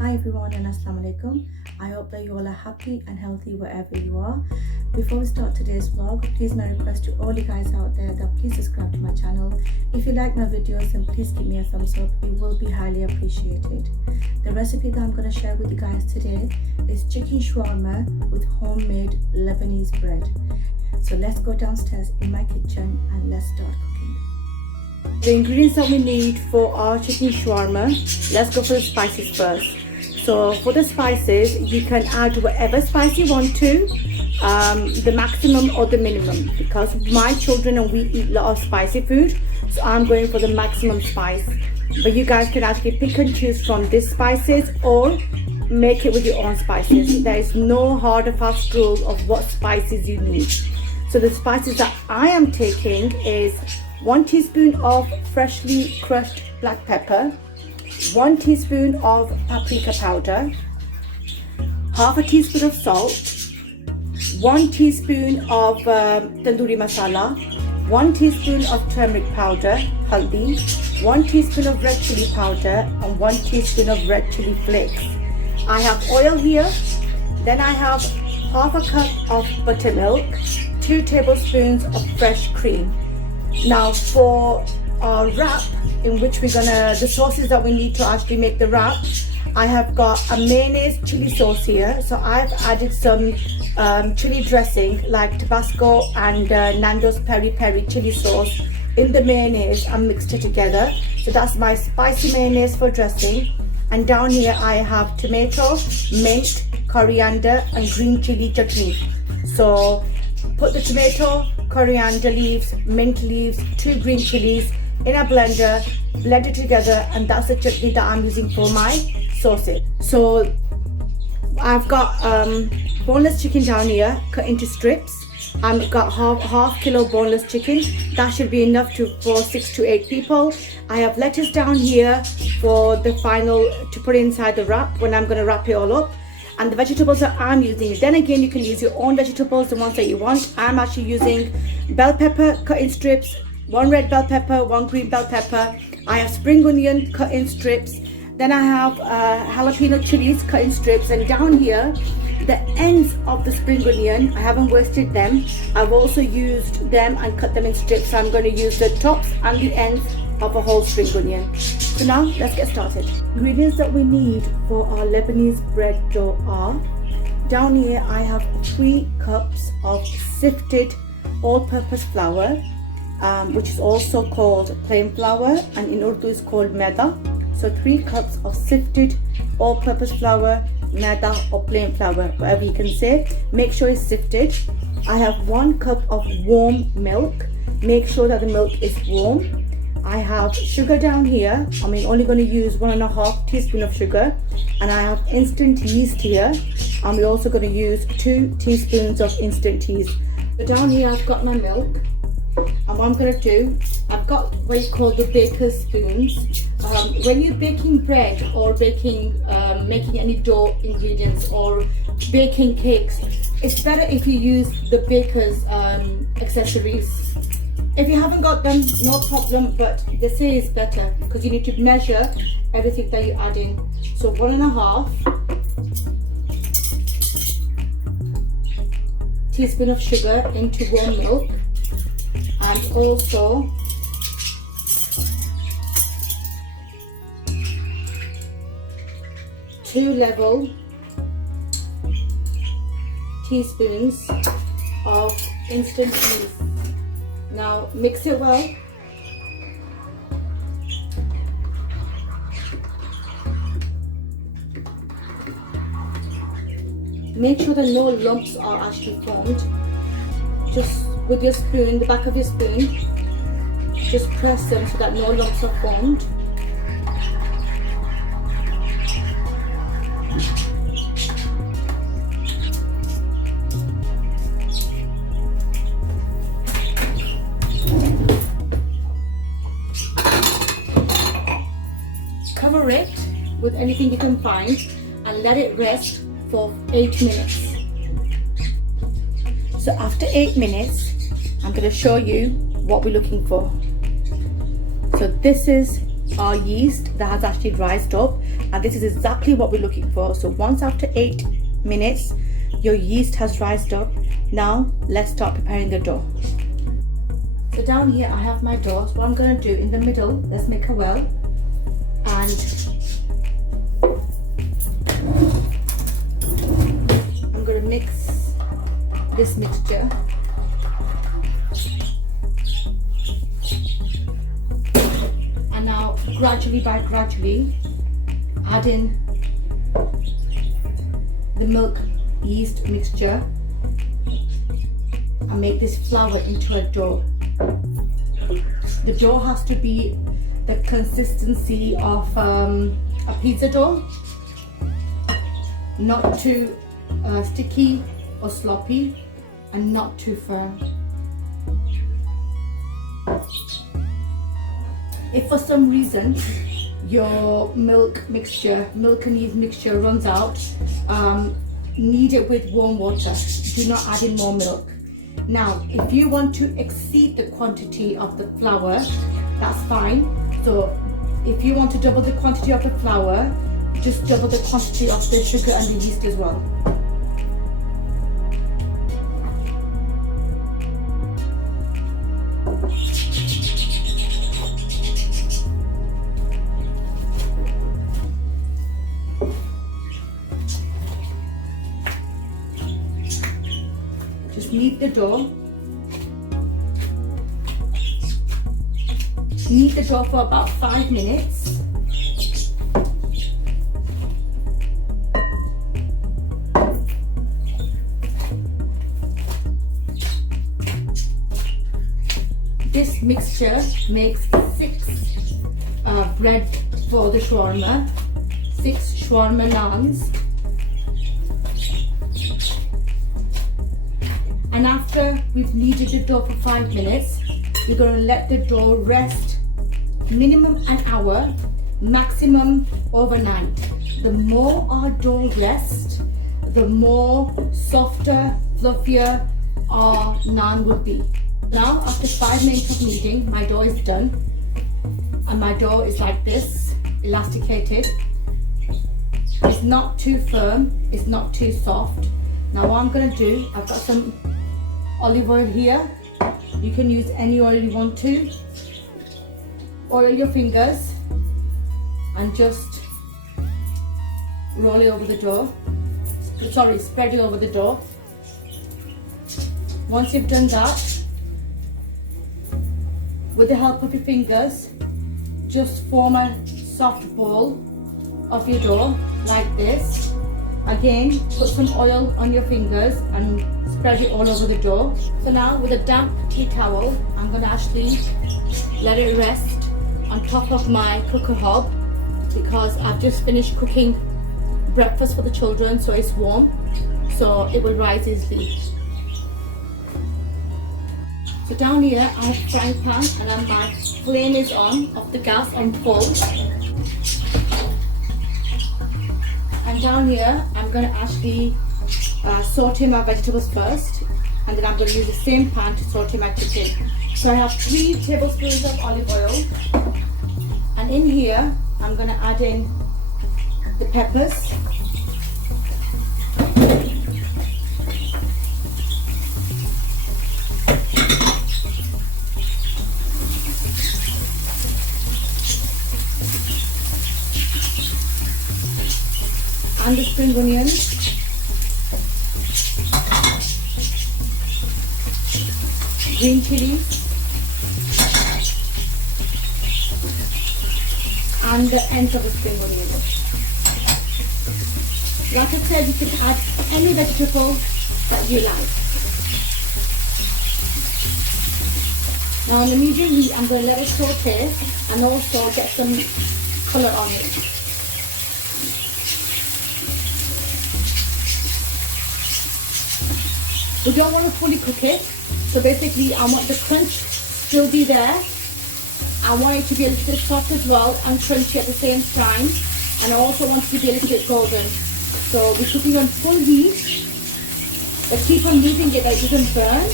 Hi everyone and Assalamu alaikum. I hope that you all are happy and healthy wherever you are. Before we start today's vlog, please my request to all you guys out there that please subscribe to my channel. If you like my videos, then please give me a thumbs up. It will be highly appreciated. The recipe that I'm going to share with you guys today is chicken shawarma with homemade Lebanese bread. So let's go downstairs in my kitchen and let's start cooking. The ingredients that we need for our chicken shawarma, let's go for the spices first. So for the spices, you can add whatever spice you want to, the maximum or the minimum, because my children and we eat a lot of spicy food, so I'm going for the maximum spice. But you guys can actually pick and choose from these spices or make it with your own spices. There is no hard or fast rule of what spices you need. So the spices that I am taking is 1 teaspoon of freshly crushed black pepper, 1 teaspoon of paprika powder, half a teaspoon of salt, 1 teaspoon of tandoori masala, 1 teaspoon of turmeric powder, haldi, 1 teaspoon of red chili powder, and 1 teaspoon of red chili flakes. I have oil here, then I have half a cup of buttermilk, 2 tablespoons of fresh cream. Now for our wrap, in which we're gonna, the sauces that we need to actually make the wrap, I have got a mayonnaise chili sauce here. So I've added some chili dressing like Tabasco and Nando's peri peri chili sauce in the mayonnaise and mixed it together. So that's my spicy mayonnaise for dressing. And down here I have tomato, mint, coriander and green chili chutney. So put the tomato, coriander leaves, mint leaves, 2 green chilies in a blender, blend it together, and that's the chutney that I'm using for my sauces. So I've got boneless chicken down here cut into strips. I've got half kilo boneless chicken. That should be enough for 6 to 8 people. I have lettuce down here for the final to put inside the wrap when I'm going to wrap it all up. And the vegetables that I'm using, then again you can use your own vegetables, the ones that you want. I'm actually using bell pepper cut in strips, 1 red bell pepper, 1 green bell pepper. I have spring onion cut in strips. Then I have jalapeno chilies cut in strips. And down here, the ends of the spring onion, I haven't wasted them. I've also used them and cut them in strips. So I'm going to use the tops and the ends of a whole spring onion. So now let's get started. Ingredients that we need for our Lebanese bread dough are, down here I have 3 cups of sifted all-purpose flour, which is also called plain flour, and in Urdu is called maida. So 3 cups of sifted all-purpose flour, maida or plain flour, whatever you can say. Make sure it's sifted. I have 1 cup of warm milk. Make sure that the milk is warm. I have sugar down here. I'm only going to use 1.5 teaspoon of sugar, and I have instant yeast here. I'm also going to use 2 teaspoons of instant yeast. So down here I've got my milk, and what I'm going to do, I've got what you call the baker's spoons. When you're baking bread or making any dough ingredients or baking cakes, it's better if you use the baker's accessories. If you haven't got them, no problem, but they say it's better because you need to measure everything that you add in. So 1.5 teaspoon of sugar into warm milk, and also two level teaspoons of instant yeast. Now mix it well. Make sure that no lumps are actually formed. Just with your spoon, the back of your spoon, just press them so that no lumps are formed. Cover it with anything you can find and let it rest for 8 minutes. So after 8 minutes, I'm going to show you what we're looking for. So this is our yeast that has actually rised up. and this is exactly what we're looking for. So once after 8 minutes your yeast has rised up, now let's start preparing the dough. So down here I have my dough. So what I'm going to do in the middle, let's make a well, and I'm going to mix this mixture. And now gradually add in the milk yeast mixture and make this flour into a dough. The dough has to be the consistency of a pizza dough, not too sticky or sloppy, and not too firm. If for some reason your milk and yeast mixture runs out, knead it with warm water. Do not add in more milk. Now, if you want to exceed the quantity of the flour, that's fine. So if you want to double the quantity of the flour, just double the quantity of the sugar and the yeast as well. Just knead the dough. Knead the dough for about 5 minutes. This mixture makes 6 bread for the shawarma, 6 shawarma naans. And after we've kneaded the dough for 5 minutes, we're going to let the dough rest minimum an hour, maximum overnight. The more our dough rests, the more softer, fluffier our naan will be. Now after 5 minutes of kneading, my dough is done, and my dough is like this, elasticated. It's not too firm, it's not too soft. Now what I'm going to do, I've got some olive oil here. You can use any oil you want to. Oil your fingers and just roll it over the dough. Sorry, spread it over the dough. Once you've done that, with the help of your fingers, just form a soft ball of your dough like this. Again, put some oil on your fingers and spread it all over the dough. So now with a damp tea towel, I'm going to actually let it rest on top of my cooker hob, because I've just finished cooking breakfast for the children, so it's warm, so it will rise easily. So down here I have a frying pan, and my flame is on, off the gas on full. And down here I'm going to actually saute my vegetables first, and then I'm going to use the same pan to saute my chicken. So I have 3 tablespoons of olive oil, and in here I'm going to add in the peppers, and the spring onions, green chilies, and the ends of the spring onions. Like I said, you can add any vegetable that you like. Now on the medium heat, I'm going to let it saute and also get some colour on it. We don't want to fully cook it, so basically I want the crunch still be there. I want it to be a little bit soft as well and crunchy at the same time, and I also want it to be a little bit golden. So we're cooking on full heat, but keep on moving it that it doesn't burn.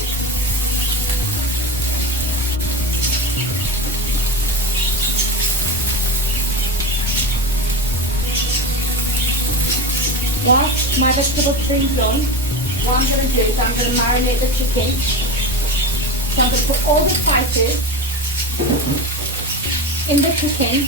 Whilst my vegetables being done, what I'm going to do is I'm going to marinate the chicken. So I'm going to put all the spices in the chicken.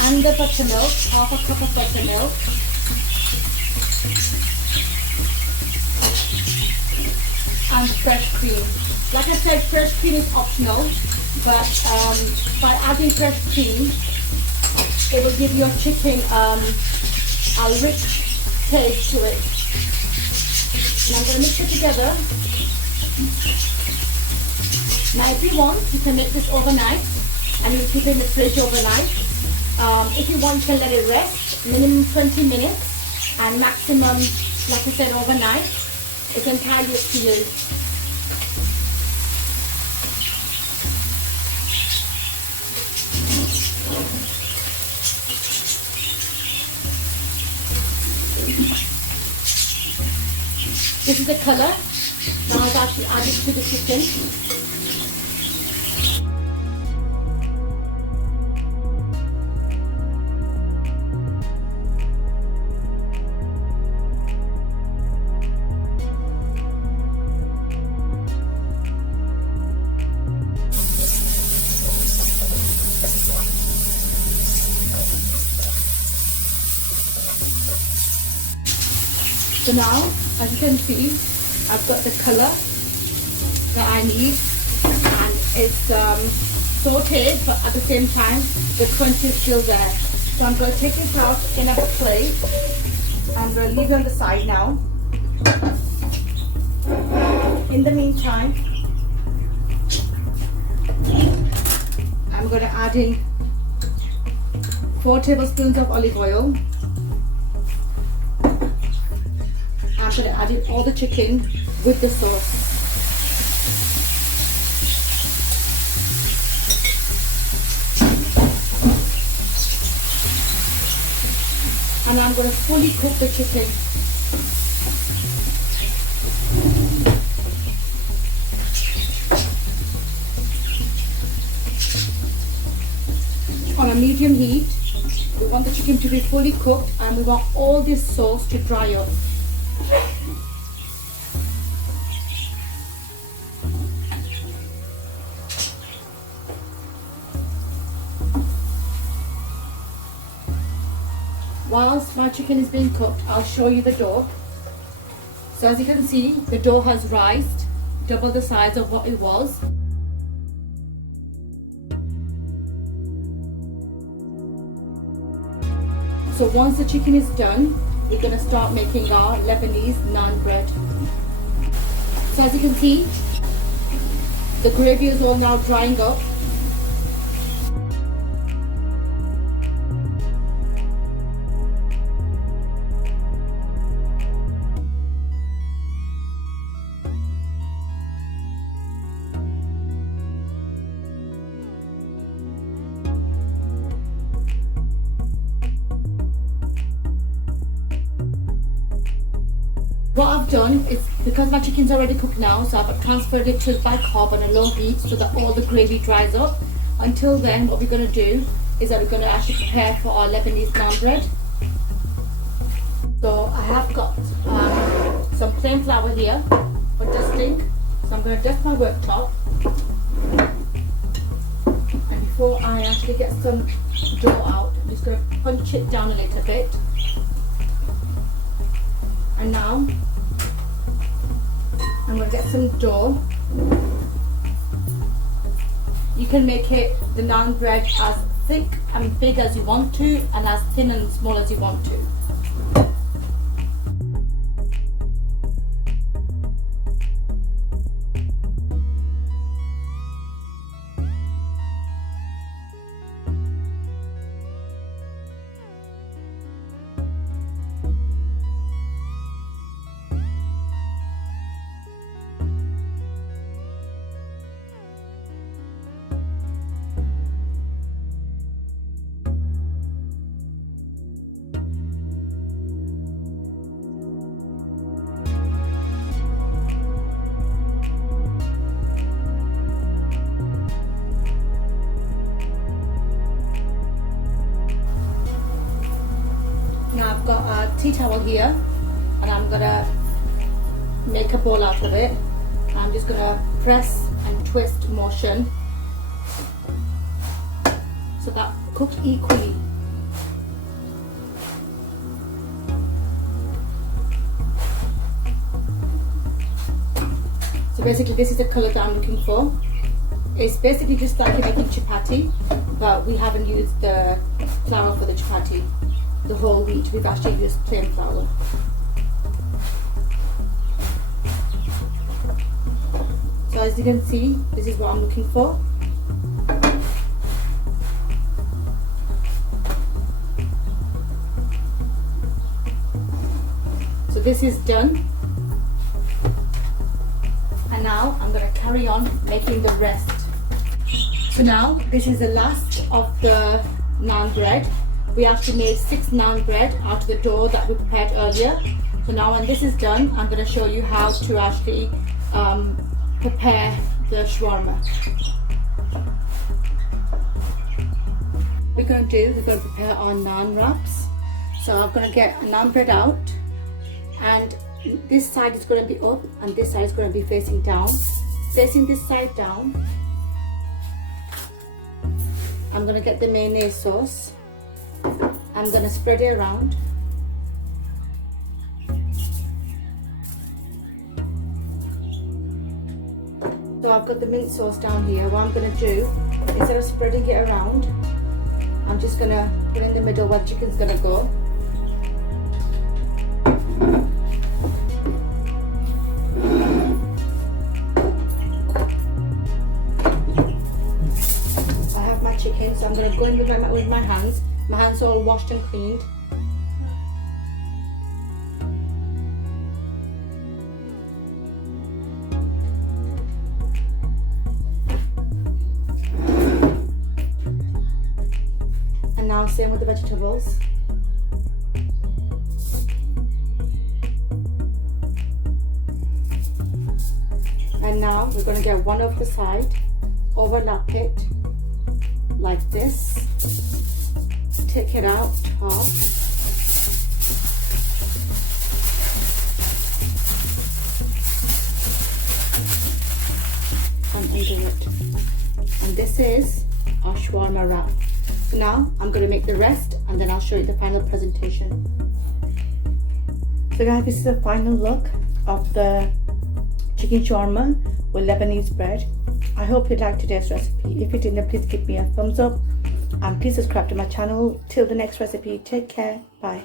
And the buttermilk, half a cup of buttermilk. And fresh cream. Like I said, fresh cream is optional, but by adding fresh cream, it will give your chicken a rich taste to it. And I'm going to mix it together. Now if you want, you can make this overnight and you keep it in the fridge overnight. If you want, you can let it rest, minimum 20 minutes and maximum, like I said, overnight. It's entirely up to you. This is the color. Now I've actually added to the chicken. So now, as you can see, I've got the color that I need, and it's sauteed, but at the same time, the crunch is still there. So I'm going to take this out in a plate. I'm going to leave it on the side now. In the meantime, I'm going to add in 4 tablespoons of olive oil. I'm going to add in all the chicken with the sauce. And I'm going to fully cook the chicken. On a medium heat. We want the chicken to be fully cooked and we want all this sauce to dry up. Whilst my chicken is being cooked, I'll show you the dough. So as you can see, the dough has risen, double the size of what it was. So once the chicken is done, we're going to start making our Lebanese naan bread. So as you can see, the gravy is all now drying up. What I've done is, because my chicken's already cooked now, so I've transferred it to by carb on a low heat so that all the gravy dries up. Until then, what we're going to do is that we're going to actually prepare for our Lebanese naan bread. So I have got some plain flour here for dusting. So I'm going to dust my worktop. And before I actually get some dough out, I'm just going to punch it down a little bit. And now I'm going to get some dough. You can make it, the naan bread, as thick and big as you want to and as thin and small as you want to. got a tea towel here, and I'm gonna make a ball out of it. I'm just gonna press and twist motion so that cook equally. So basically this is the colour that I'm looking for. It's basically just like making chapati, but we haven't used the flour for the chapati, the whole wheat. We've actually used plain flour. So as you can see, this is what I'm looking for. So this is done. And now I'm going to carry on making the rest. So now this is the last of the naan bread. We actually made 6 naan bread out of the dough that we prepared earlier. So now when this is done, I'm going to show you how to actually prepare the shawarma. We're going to prepare our naan wraps. So I'm going to get a naan bread out, and this side is going to be up and this side is going to be facing down. Facing this side down, I'm going to get the mayonnaise sauce. I'm going to spread it around. So I've got the mint sauce down here. What I'm going to do, instead of spreading it around, I'm just going to put in the middle where the chicken's going to go. Chicken, so I'm going to go in with my hands. My hands are all washed and cleaned. And now same with the vegetables. And now we're going to get one over the side, overlap it like this, take it out half, and undo it. And this is our shawarma wrap. So now I'm going to make the rest and then I'll show you the final presentation. So guys, this is the final look of the chicken shawarma with Lebanese bread. I hope you liked today's recipe. If you did, then please give me a thumbs up and please subscribe to my channel. Till the next recipe, take care. Bye.